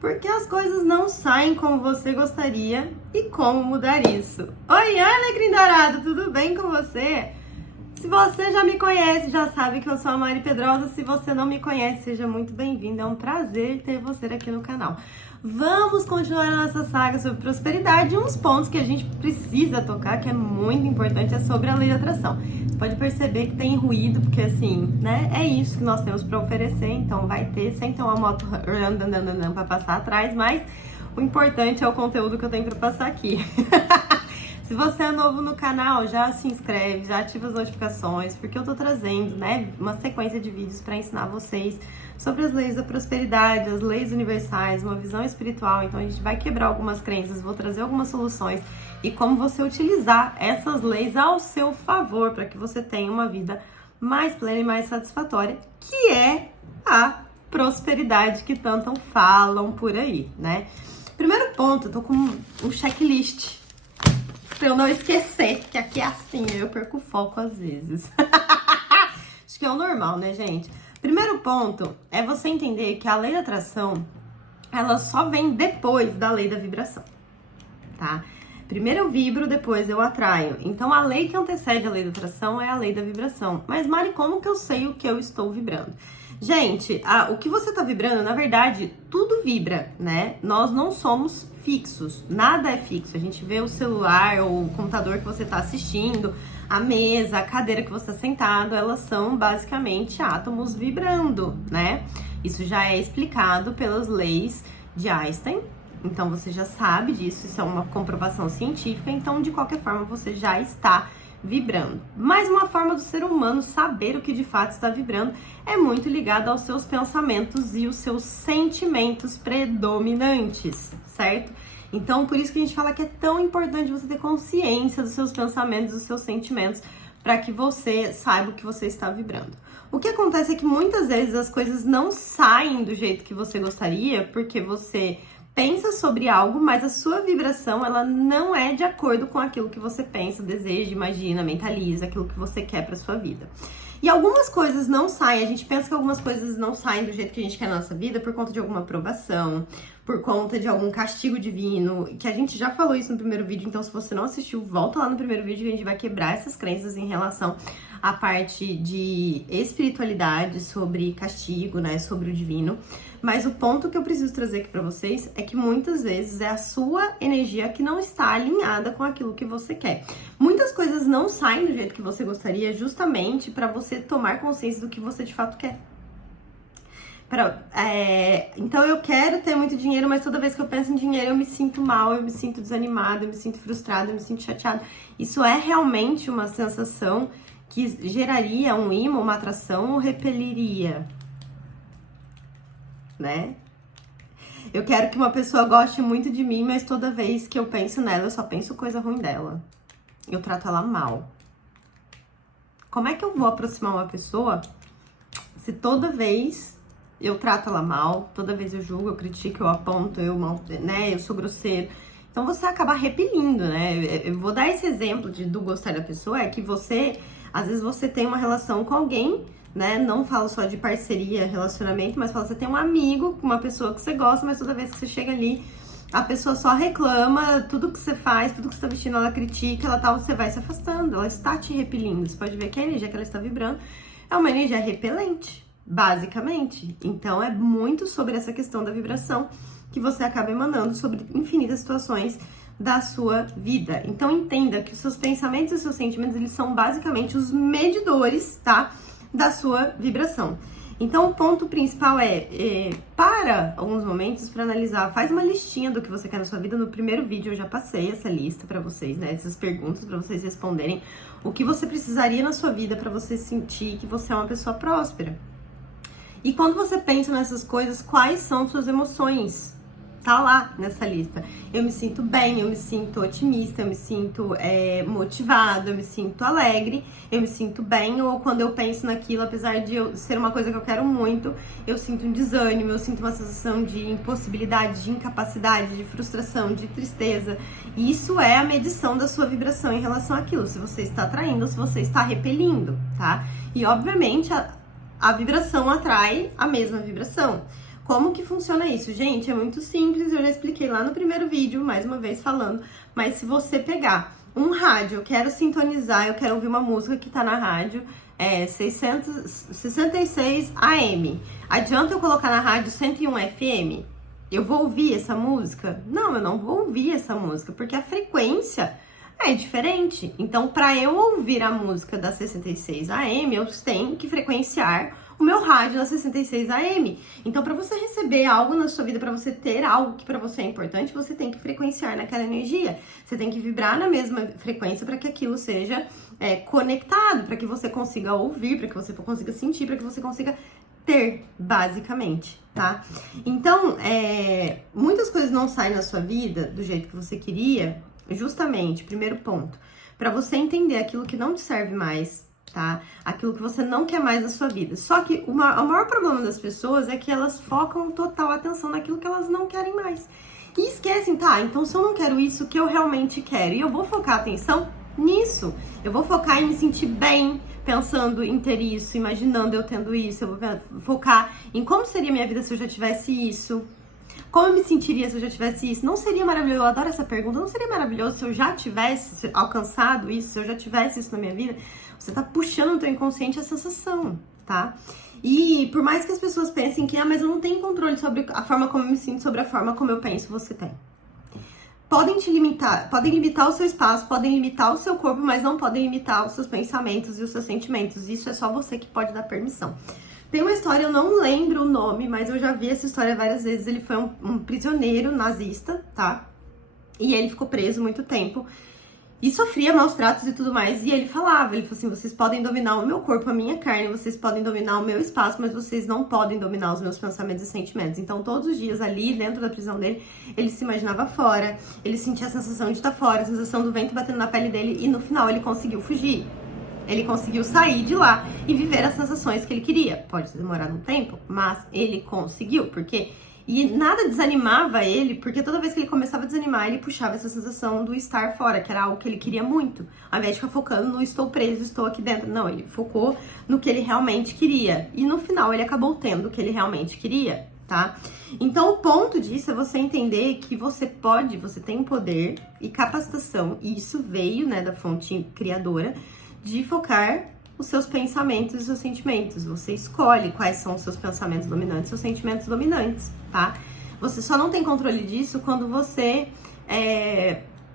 Por que as coisas não saem como você gostaria e como mudar isso? Oi, alecrim dourado, tudo bem com você? Se você já me conhece, já sabe que eu sou a Mari Pedrosa. Se você não me conhece, seja muito bem-vindo. É um prazer ter você aqui no canal. Vamos continuar a nossa saga sobre prosperidade. E uns pontos que a gente precisa tocar, que é muito importante, é sobre a lei da atração. Você pode perceber que tem ruído, porque assim, né? É isso que nós temos para oferecer. Então vai ter, sem ter uma moto para passar atrás, mas o importante é o conteúdo que eu tenho para passar aqui. Se você é novo no canal, já se inscreve, já ativa as notificações, porque eu tô trazendo, né, uma sequência de vídeos para ensinar vocês sobre as leis da prosperidade, as leis universais, uma visão espiritual. Então a gente vai quebrar algumas crenças, vou trazer algumas soluções e como você utilizar essas leis ao seu favor para que você tenha uma vida mais plena e mais satisfatória, que é a prosperidade que tanto falam por aí, né? Primeiro ponto, eu tô com um checklist pra eu não esquecer, que aqui é assim, eu perco o foco às vezes. Acho que é o normal, né, gente? Primeiro ponto é você entender que a lei da atração, ela só vem depois da lei da vibração, tá? Primeiro eu vibro, depois eu atraio. Então, a lei que antecede a lei da atração é a lei da vibração. Mas, Mari, como que eu sei o que eu estou vibrando? Gente, o que você tá vibrando, na verdade, tudo vibra, né? Nós não somos fixos, nada é fixo. A gente vê o celular ou o computador que você tá assistindo, a mesa, a cadeira que você tá sentado, elas são basicamente átomos vibrando, né? Isso já é explicado pelas leis de Einstein. Então, você já sabe disso, isso é uma comprovação científica. Então, de qualquer forma, você já está vibrando. Mas uma forma do ser humano saber o que de fato está vibrando é muito ligado aos seus pensamentos e os seus sentimentos predominantes, certo? Então, por isso que a gente fala que é tão importante você ter consciência dos seus pensamentos, dos seus sentimentos, para que você saiba o que você está vibrando. O que acontece é que muitas vezes as coisas não saem do jeito que você gostaria, porque você pensa sobre algo, mas a sua vibração, ela não é de acordo com aquilo que você pensa, deseja, imagina, mentaliza, aquilo que você quer para sua vida. E algumas coisas não saem, a gente pensa que algumas coisas não saem do jeito que a gente quer na nossa vida por conta de alguma aprovação, por conta de algum castigo divino, que a gente já falou isso no primeiro vídeo, então se você não assistiu, volta lá no primeiro vídeo que a gente vai quebrar essas crenças em relação à parte de espiritualidade, sobre castigo, né, sobre o divino. Mas o ponto que eu preciso trazer aqui pra vocês é que muitas vezes é a sua energia que não está alinhada com aquilo que você quer. Muitas coisas não saem do jeito que você gostaria justamente para você tomar consciência do que você de fato quer. Então eu quero ter muito dinheiro, mas toda vez que eu penso em dinheiro eu me sinto mal, eu me sinto desanimada, eu me sinto frustrada, eu me sinto chateada. Isso é realmente uma sensação que geraria um imã, uma atração ou repeliria, né? Eu quero que uma pessoa goste muito de mim, mas toda vez que eu penso nela, eu só penso coisa ruim dela. Eu trato ela mal. Como é que eu vou aproximar uma pessoa se toda vez eu trato ela mal, toda vez eu julgo, eu critico, eu aponto, eu sou grosseiro? Então você acaba repelindo, né? Eu vou dar esse exemplo do gostar da pessoa, é que você, às vezes você tem uma relação com alguém, né? Não falo só de parceria, relacionamento, mas falo, você tem um amigo, uma pessoa que você gosta, mas toda vez que você chega ali, a pessoa só reclama, tudo que você faz, tudo que você tá vestindo, ela critica, você vai se afastando, ela está te repelindo. Você pode ver que a energia que ela está vibrando é uma energia repelente, basicamente. Então, é muito sobre essa questão da vibração que você acaba emanando sobre infinitas situações da sua vida. Então, entenda que os seus pensamentos e os seus sentimentos, eles são basicamente os medidores, tá? Da sua vibração. Então, o ponto principal para alguns momentos para analisar, faz uma listinha do que você quer na sua vida. No primeiro vídeo eu já passei essa lista para vocês, né? Essas perguntas para vocês responderem o que você precisaria na sua vida para você sentir que você é uma pessoa próspera. E quando você pensa nessas coisas, quais são suas emoções? Tá lá nessa lista. Eu me sinto bem, eu me sinto otimista, eu me sinto motivado, eu me sinto alegre, eu me sinto bem, ou quando eu penso naquilo, apesar de ser uma coisa que eu quero muito, eu sinto um desânimo, eu sinto uma sensação de impossibilidade, de incapacidade, de frustração, de tristeza. E isso é a medição da sua vibração em relação àquilo, se você está atraindo ou se você está repelindo, tá? E obviamente a vibração atrai a mesma vibração. Como que funciona isso? Gente, é muito simples, eu já expliquei lá no primeiro vídeo, mais uma vez falando, mas se você pegar um rádio, eu quero sintonizar, eu quero ouvir uma música que tá na rádio, 666 AM. Adianta eu colocar na rádio 101 FM? Eu vou ouvir essa música? Não, eu não vou ouvir essa música, porque a frequência é diferente. Então, para eu ouvir a música da 66 AM, eu tenho que frequenciar o meu rádio na 66 AM. Então, para você receber algo na sua vida, para você ter algo que para você é importante, você tem que frequenciar naquela energia. Você tem que vibrar na mesma frequência para que aquilo seja conectado, para que você consiga ouvir, para que você consiga sentir, para que você consiga ter, basicamente, tá? Então, muitas coisas não saem na sua vida do jeito que você queria, justamente, primeiro ponto, para você entender aquilo que não te serve mais, tá? Aquilo que você não quer mais na sua vida. Só que o maior problema das pessoas é que elas focam total atenção naquilo que elas não querem mais. E esquecem, tá? Então, se eu não quero isso, o que eu realmente quero? E eu vou focar a atenção nisso. Eu vou focar em me sentir bem, pensando em ter isso, imaginando eu tendo isso. Eu vou focar em como seria minha vida se eu já tivesse isso. Como eu me sentiria se eu já tivesse isso? Não seria maravilhoso? Eu adoro essa pergunta. Não seria maravilhoso se eu já tivesse alcançado isso, se eu já tivesse isso na minha vida? Você tá puxando no teu inconsciente a sensação, tá? E por mais que as pessoas pensem que, mas eu não tenho controle sobre a forma como eu me sinto, sobre a forma como eu penso, você tem. Podem te limitar, podem limitar o seu espaço, podem limitar o seu corpo, mas não podem limitar os seus pensamentos e os seus sentimentos. Isso é só você que pode dar permissão. Tem uma história, eu não lembro o nome, mas eu já vi essa história várias vezes. Ele foi um prisioneiro nazista, tá? E ele ficou preso muito tempo e sofria maus tratos e tudo mais. E ele falou assim, vocês podem dominar o meu corpo, a minha carne, vocês podem dominar o meu espaço, mas vocês não podem dominar os meus pensamentos e sentimentos. Então, todos os dias ali, dentro da prisão dele, ele se imaginava fora, ele sentia a sensação de estar fora, a sensação do vento batendo na pele dele, e no final ele conseguiu fugir. Ele conseguiu sair de lá e viver as sensações que ele queria. Pode demorar um tempo, mas ele conseguiu, porque... E nada desanimava ele, porque toda vez que ele começava a desanimar, ele puxava essa sensação do estar fora, que era algo que ele queria muito. Ao invés de ficar focando no estou preso, estou aqui dentro. Não, ele focou no que ele realmente queria. E no final, ele acabou tendo o que ele realmente queria, tá? Então, o ponto disso é você entender que você tem poder e capacitação, e isso veio, né, da fonte criadora, de focar os seus pensamentos e seus sentimentos. Você escolhe quais são os seus pensamentos dominantes, seus sentimentos dominantes, tá? Você só não tem controle disso quando você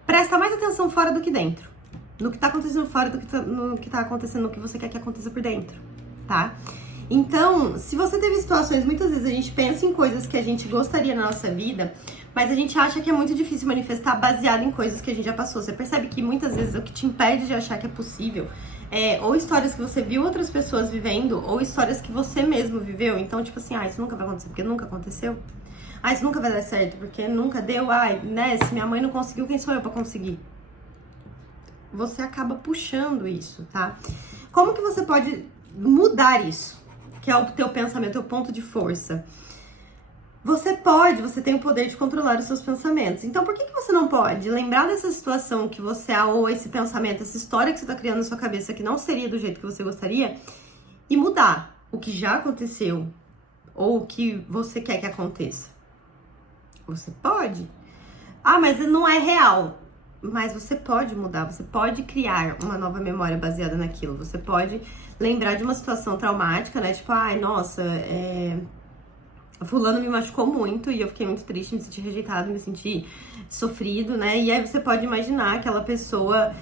presta mais atenção fora do que dentro. No que tá acontecendo fora do que no que tá acontecendo, no que você quer que aconteça por dentro, tá? Então, se você teve situações, muitas vezes a gente pensa em coisas que a gente gostaria na nossa vida, mas a gente acha que é muito difícil manifestar baseado em coisas que a gente já passou. Você percebe que muitas vezes o que te impede de achar que é possível ou histórias que você viu outras pessoas vivendo, ou histórias que você mesmo viveu. Então, tipo assim, isso nunca vai acontecer porque nunca aconteceu. Isso nunca vai dar certo porque nunca deu. Né, se minha mãe não conseguiu, quem sou eu pra conseguir? Você acaba puxando isso, tá? Como que você pode mudar isso? Que é o teu pensamento, o teu ponto de força. Você tem o poder de controlar os seus pensamentos. Então, por que você não pode lembrar dessa situação que você ou esse pensamento, essa história que você tá criando na sua cabeça que não seria do jeito que você gostaria e mudar o que já aconteceu ou o que você quer que aconteça? Você pode. Mas não é real. Mas você pode mudar, você pode criar uma nova memória baseada naquilo. Você pode lembrar de uma situação traumática, né? Tipo, nossa, fulano me machucou muito e eu fiquei muito triste, me senti rejeitado, me senti sofrido, né? E aí você pode imaginar aquela pessoa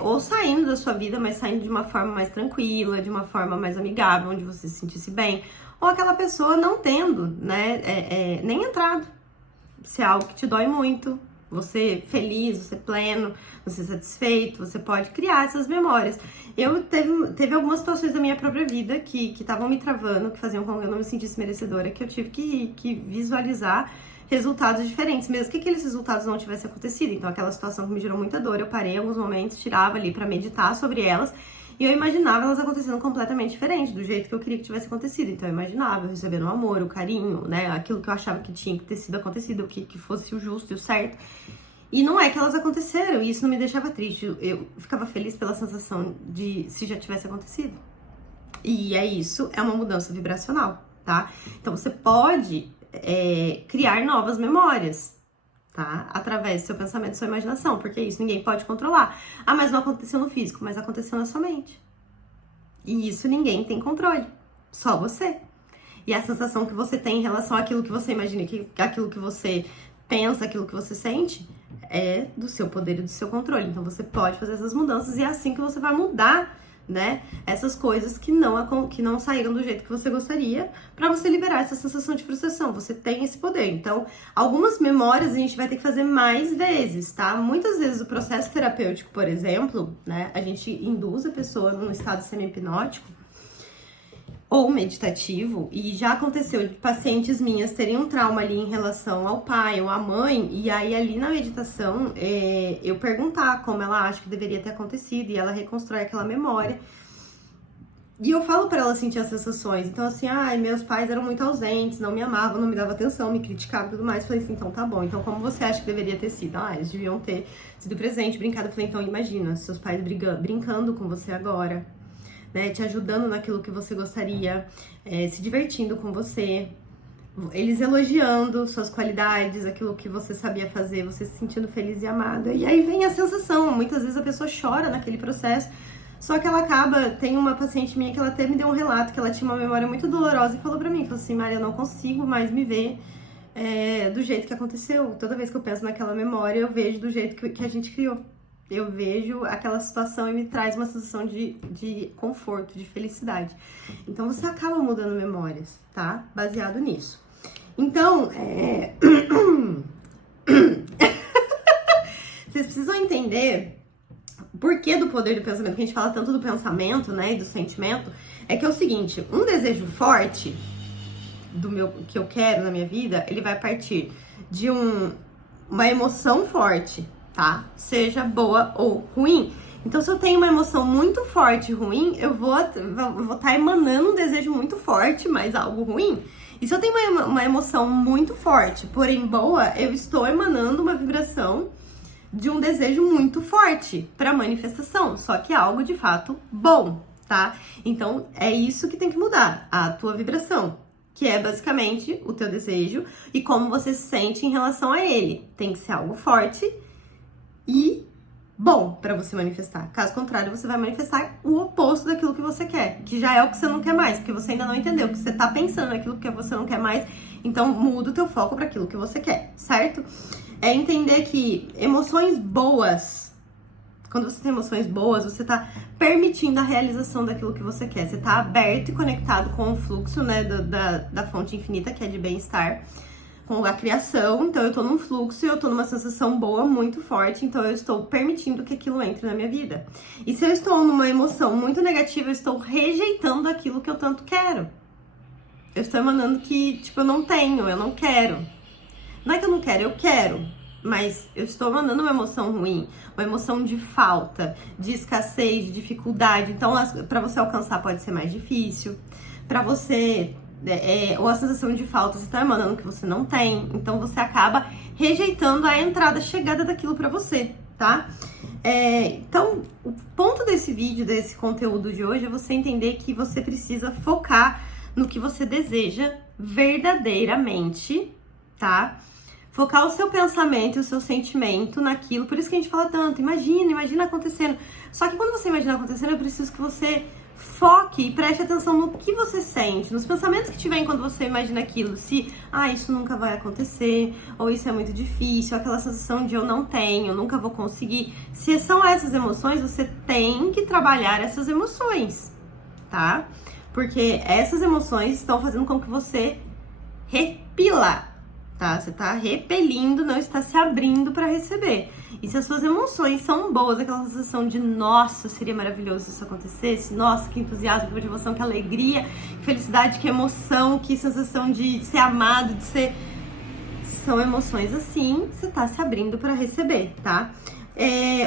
ou saindo da sua vida, mas saindo de uma forma mais tranquila, de uma forma mais amigável, onde você se sentisse bem. Ou aquela pessoa não tendo, né, nem entrado. Se é algo que te dói muito, você feliz, você pleno, você satisfeito, você pode criar essas memórias. Eu teve algumas situações da minha própria vida que estavam me travando, que faziam com que eu não me sentisse merecedora, que eu tive que visualizar resultados diferentes, mesmo que aqueles resultados não tivessem acontecido. Então, aquela situação que me gerou muita dor, eu parei em alguns momentos, tirava ali pra meditar sobre elas, e eu imaginava elas acontecendo completamente diferente, do jeito que eu queria que tivesse acontecido. Então, eu imaginava eu recebendo o amor, o carinho, né, aquilo que eu achava que tinha que ter sido acontecido, que fosse o justo e o certo. E não é que elas aconteceram, e isso não me deixava triste. Eu ficava feliz pela sensação de se já tivesse acontecido. E isso é uma mudança vibracional, tá? Então, você pode criar novas memórias, tá? Através do seu pensamento e sua imaginação, porque isso ninguém pode controlar. Ah, mas não aconteceu no físico, mas aconteceu na sua mente. E isso ninguém tem controle, só você. E a sensação que você tem em relação àquilo que você imagina, aquilo que você pensa, aquilo que você sente, é do seu poder e do seu controle. Então você pode fazer essas mudanças e é assim que você vai mudar, né, essas coisas que não saíram do jeito que você gostaria, para você liberar essa sensação de frustração. Você tem esse poder. Então, algumas memórias a gente vai ter que fazer mais vezes, tá? Muitas vezes o processo terapêutico, por exemplo, né, a gente induz a pessoa num estado semi-hipnótico ou meditativo, e já aconteceu de pacientes minhas terem um trauma ali em relação ao pai ou à mãe, e aí ali na meditação eu perguntar como ela acha que deveria ter acontecido, e ela reconstrói aquela memória. E eu falo pra ela sentir as sensações. Então assim, meus pais eram muito ausentes, não me amavam, não me davam atenção, me criticavam e tudo mais. Falei assim, então tá bom, então como você acha que deveria ter sido? Eles deviam ter sido presente, brincado. Eu falei, então imagina, seus pais brincando com você agora, né, te ajudando naquilo que você gostaria, se divertindo com você, eles elogiando suas qualidades, aquilo que você sabia fazer, você se sentindo feliz e amada. E aí vem a sensação, muitas vezes a pessoa chora naquele processo, só que ela acaba, tem uma paciente minha que ela até me deu um relato, que ela tinha uma memória muito dolorosa e falou pra mim, falou assim, Mari, eu não consigo mais me ver do jeito que aconteceu. Toda vez que eu penso naquela memória, eu vejo do jeito que a gente criou. Eu vejo aquela situação e me traz uma sensação de conforto, de felicidade. Então, você acaba mudando memórias, tá? Baseado nisso. Então, vocês precisam entender o porquê do poder do pensamento, que a gente fala tanto do pensamento, né, e do sentimento, é que é o seguinte, um desejo forte que eu quero na minha vida, ele vai partir de uma emoção forte, tá? Seja boa ou ruim. Então, se eu tenho uma emoção muito forte e ruim, eu vou estar emanando um desejo muito forte, mas algo ruim. E se eu tenho uma emoção muito forte, porém boa, eu estou emanando uma vibração de um desejo muito forte para manifestação, só que é algo de fato bom, tá? Então, é isso que tem que mudar, a tua vibração, que é basicamente o teu desejo e como você se sente em relação a ele. Tem que ser algo forte e bom para você manifestar. Caso contrário, você vai manifestar o oposto daquilo que você quer, que já é o que você não quer mais, porque você ainda não entendeu que você tá pensando naquilo que você não quer mais. Então, muda o teu foco para aquilo que você quer, certo? É entender que emoções boas, quando você tem emoções boas, você tá permitindo a realização daquilo que você quer. Você tá aberto e conectado com o fluxo, né, da fonte infinita, que é de bem-estar, com a criação. Então eu tô num fluxo e eu tô numa sensação boa muito forte, então eu estou permitindo que aquilo entre na minha vida. E se eu estou numa emoção muito negativa, eu estou rejeitando aquilo que eu tanto quero. Eu estou emanando que, tipo, eu não tenho, eu não quero. Não é que eu não quero, eu quero, mas eu estou emanando uma emoção ruim, uma emoção de falta, de escassez, de dificuldade. Então, para você alcançar pode ser mais difícil. Para você ou a sensação de falta, você tá emanando que você não tem, então você acaba rejeitando a entrada, a chegada daquilo pra você, tá? Então, o ponto desse vídeo, desse conteúdo de hoje, é você entender que você precisa focar no que você deseja verdadeiramente, tá? Focar o seu pensamento e o seu sentimento naquilo, por isso que a gente fala tanto, imagina acontecendo. Só que quando você imagina acontecendo, eu preciso que você foque e preste atenção no que você sente, nos pensamentos que tiver quando você imagina aquilo. Se, isso nunca vai acontecer, ou isso é muito difícil, aquela sensação de eu não tenho, eu nunca vou conseguir. Se são essas emoções, você tem que trabalhar essas emoções, tá? Porque essas emoções estão fazendo com que você repila, tá? Você tá repelindo, não está se abrindo para receber. E se as suas emoções são boas, aquela sensação de nossa, seria maravilhoso se isso acontecesse, nossa, que entusiasmo, que motivação, que alegria, que felicidade, que emoção, que sensação de ser amado, de ser... São emoções assim, você tá se abrindo para receber, tá?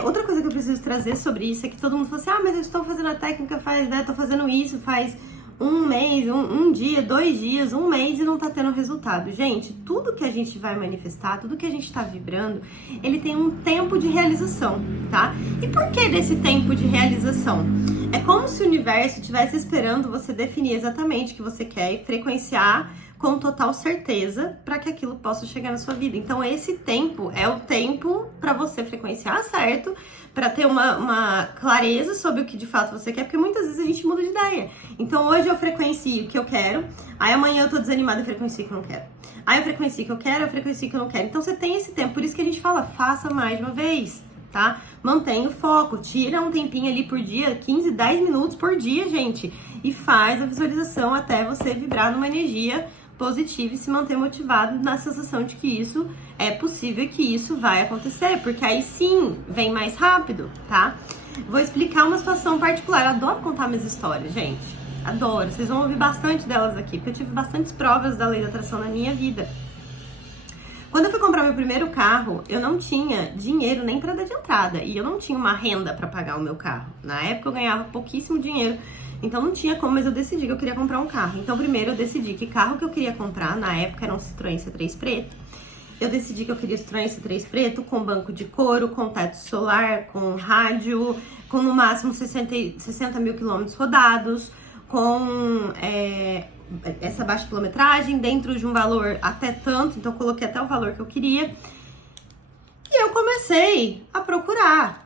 Outra coisa que eu preciso trazer sobre isso é que todo mundo fala assim, mas eu estou fazendo a técnica, tô fazendo isso faz um mês, um dia, 2 dias, um mês e não tá tendo resultado. Gente, tudo que a gente vai manifestar, tudo que a gente tá vibrando, ele tem um tempo de realização, tá? E por que desse tempo de realização? É como se o universo estivesse esperando você definir exatamente o que você quer e frequenciar com total certeza para que aquilo possa chegar na sua vida. Então esse tempo é o tempo para você frequenciar certo, para ter uma clareza sobre o que de fato você quer, porque muitas vezes a gente muda de ideia. Então hoje eu frequencio o que eu quero, aí amanhã eu tô desanimada e frequencio o que eu não quero. Aí eu frequencio o que eu quero, eu frequencio o que eu não quero. Então você tem esse tempo, por isso que a gente fala, faça mais de uma vez, tá? Mantenha o foco, tira um tempinho ali por dia, 15, 10 minutos por dia, gente, e faz a visualização até você vibrar numa energia positiva e se manter motivado na sensação de que isso é possível e que isso vai acontecer, porque aí sim vem mais rápido, tá? Vou explicar uma situação particular. Eu adoro contar minhas histórias, gente. Adoro. Vocês vão ouvir bastante delas aqui, porque eu tive bastantes provas da lei da atração na minha vida. Quando eu fui comprar meu primeiro carro, eu não tinha dinheiro nem para dar de entrada e eu não tinha uma renda para pagar o meu carro. Na época eu ganhava pouquíssimo dinheiro. Então não tinha como, mas eu decidi que eu queria comprar um carro. Então primeiro eu decidi que carro que eu queria comprar, na época era um Citroën C3 preto. Eu decidi que eu queria Citroën C3 preto com banco de couro, com teto solar, com rádio, com no máximo 60 mil quilômetros rodados, com essa baixa quilometragem, dentro de um valor até tanto, então eu coloquei até o valor que eu queria. E eu comecei a procurar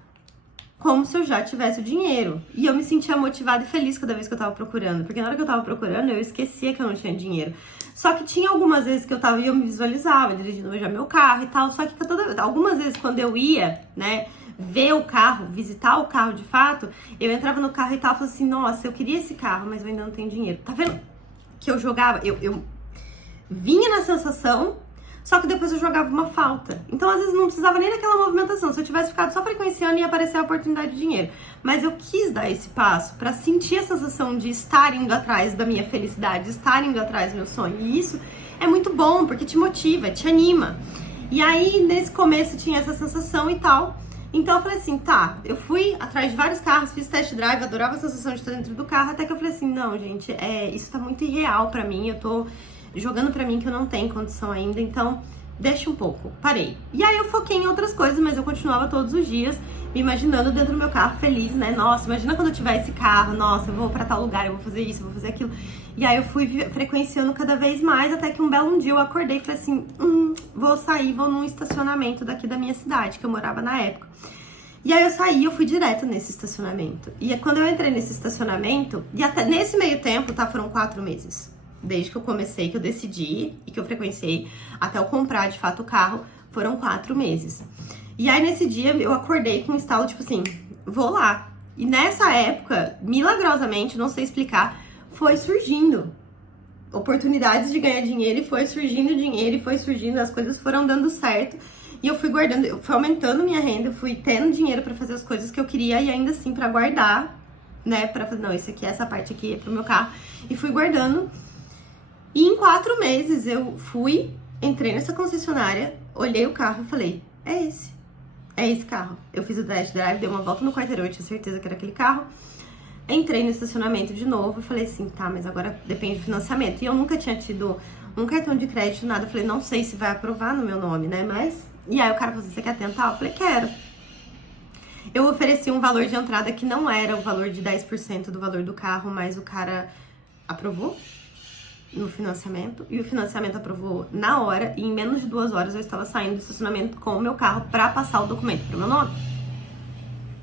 como se eu já tivesse o dinheiro. E eu me sentia motivada e feliz cada vez que eu tava procurando. Porque na hora que eu tava procurando, eu esquecia que eu não tinha dinheiro. Só que tinha algumas vezes que eu tava e eu me visualizava dirigindo já meu carro e tal. Só que algumas vezes quando eu ia, né, ver o carro, visitar o carro de fato, eu entrava no carro e tal, falava assim, nossa, eu queria esse carro, mas eu ainda não tenho dinheiro. Tá vendo? Que eu jogava, eu vinha na sensação, só que depois eu jogava uma falta. Então, às vezes, não precisava nem daquela movimentação. Se eu tivesse ficado só frequenciando, ia aparecer a oportunidade de dinheiro. Mas eu quis dar esse passo pra sentir a sensação de estar indo atrás da minha felicidade, de estar indo atrás do meu sonho. E isso é muito bom, porque te motiva, te anima. E aí, nesse começo, tinha essa sensação e tal. Então, eu falei assim, tá, eu fui atrás de vários carros, fiz test drive, adorava a sensação de estar dentro do carro, até que eu falei assim, não, gente, isso tá muito irreal pra mim, eu tô jogando pra mim que eu não tenho condição ainda, então deixa um pouco, parei. E aí eu foquei em outras coisas, mas eu continuava todos os dias me imaginando dentro do meu carro feliz, né? Nossa, imagina quando eu tiver esse carro, nossa, eu vou pra tal lugar, eu vou fazer isso, eu vou fazer aquilo. E aí eu fui frequenciando cada vez mais, até que um belo dia eu acordei e falei assim, vou sair, vou num estacionamento daqui da minha cidade, que eu morava na época. E aí eu saí, eu fui direto nesse estacionamento. E quando eu entrei nesse estacionamento, e até nesse meio tempo, tá, foram 4 meses. Desde que eu comecei, que eu decidi e que eu frequenciei, até eu comprar de fato o carro, foram 4 meses. E aí nesse dia eu acordei com um estalo tipo assim, vou lá. E nessa época, milagrosamente, não sei explicar, foi surgindo oportunidades de ganhar dinheiro e foi surgindo dinheiro e foi surgindo, as coisas foram dando certo. E eu fui guardando, eu fui aumentando minha renda, eu fui tendo dinheiro pra fazer as coisas que eu queria e ainda assim pra guardar, né, pra fazer, não, isso aqui, essa parte aqui é pro meu carro. E fui guardando. E em 4 meses eu entrei nessa concessionária, olhei o carro e falei, é esse carro. Eu fiz o test drive, dei uma volta no quarteirão, eu tinha certeza que era aquele carro. Entrei no estacionamento de novo e falei assim, tá, mas agora depende do financiamento. E eu nunca tinha tido um cartão de crédito, nada. Eu falei, não sei se vai aprovar no meu nome, né, mas... E aí o cara falou assim, você quer tentar? Eu falei, quero. Eu ofereci um valor de entrada que não era o valor de 10% do valor do carro, mas o cara aprovou no financiamento. E o financiamento aprovou na hora. E em menos de 2 horas eu estava saindo do estacionamento com o meu carro pra passar o documento pro meu nome.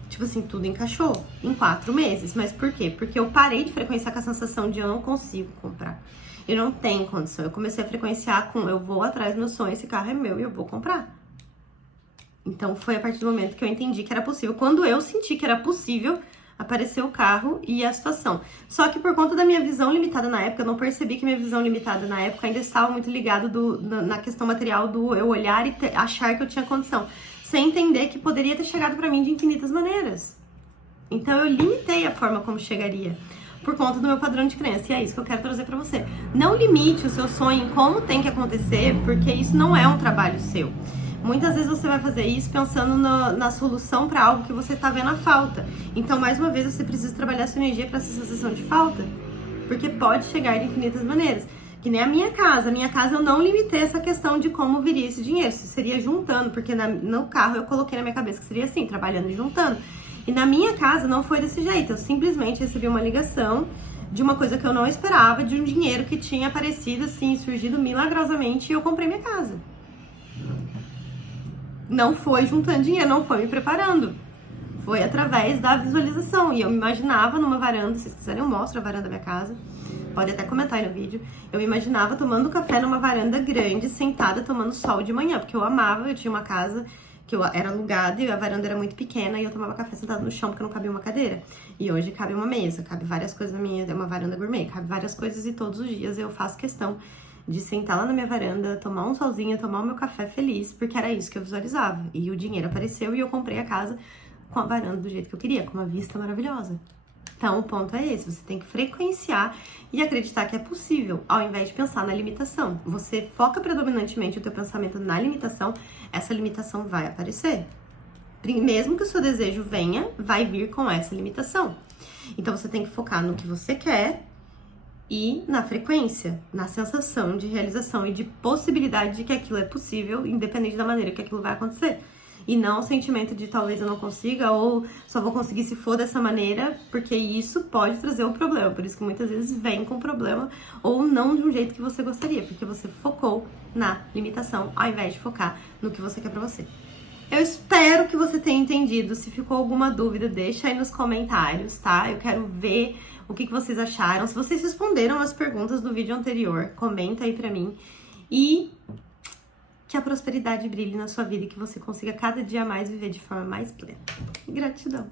Tipo assim, tudo encaixou em 4 meses. Mas por quê? Porque eu parei de frequenciar com a sensação de eu não consigo comprar. Eu não tenho condição. Eu comecei a frequenciar com eu vou atrás do meu sonho, esse carro é meu e eu vou comprar. Então foi a partir do momento que eu entendi que era possível. Quando eu senti que era possível, apareceu o carro e a situação. Só que por conta da minha visão limitada na época, eu não percebi que minha visão limitada na época ainda estava muito ligada na questão material do eu olhar e achar que eu tinha condição. Sem entender que poderia ter chegado pra mim de infinitas maneiras. Então eu limitei a forma como chegaria. Por conta do meu padrão de crença. E é isso que eu quero trazer pra você. Não limite o seu sonho em como tem que acontecer, porque isso não é um trabalho seu. Muitas vezes você vai fazer isso pensando na solução para algo que você tá vendo a falta. Então, mais uma vez, você precisa trabalhar sua energia para essa sensação de falta. Porque pode chegar de infinitas maneiras. Que nem a minha casa. A minha casa eu não limitei essa questão de como viria esse dinheiro. Isso seria juntando, porque no carro eu coloquei na minha cabeça que seria assim, trabalhando e juntando. E na minha casa não foi desse jeito. Eu simplesmente recebi uma ligação de uma coisa que eu não esperava, de um dinheiro que tinha aparecido assim, surgido milagrosamente, e eu comprei minha casa. Não foi juntando dinheiro, não foi me preparando. Foi através da visualização. E eu me imaginava numa varanda, se vocês quiserem eu mostro a varanda da minha casa. Pode até comentar aí no vídeo. Eu me imaginava tomando café numa varanda grande, sentada, tomando sol de manhã. Porque eu amava, eu tinha uma casa que eu era alugada e a varanda era muito pequena. E eu tomava café sentada no chão, porque não cabia uma cadeira. E hoje cabe uma mesa, cabe várias coisas na minha... É uma varanda gourmet, cabe várias coisas e todos os dias eu faço questão de sentar lá na minha varanda, tomar um solzinho, tomar o meu café feliz. Porque era isso que eu visualizava. E o dinheiro apareceu e eu comprei a casa com a varanda do jeito que eu queria, com uma vista maravilhosa. Então, o ponto é esse, você tem que frequenciar e acreditar que é possível, ao invés de pensar na limitação. Você foca predominantemente o teu pensamento na limitação, essa limitação vai aparecer. Mesmo que o seu desejo venha, vai vir com essa limitação. Então, você tem que focar no que você quer e na frequência, na sensação de realização e de possibilidade de que aquilo é possível, independente da maneira que aquilo vai acontecer. E não o sentimento de talvez eu não consiga, ou só vou conseguir se for dessa maneira, porque isso pode trazer um problema. Por isso que muitas vezes vem com problema, ou não de um jeito que você gostaria, porque você focou na limitação, ao invés de focar no que você quer pra você. Eu espero que você tenha entendido. Se ficou alguma dúvida, deixa aí nos comentários, tá? Eu quero ver o que vocês acharam. Se vocês responderam as perguntas do vídeo anterior, comenta aí pra mim. E que a prosperidade brilhe na sua vida e que você consiga cada dia mais viver de forma mais plena. Gratidão!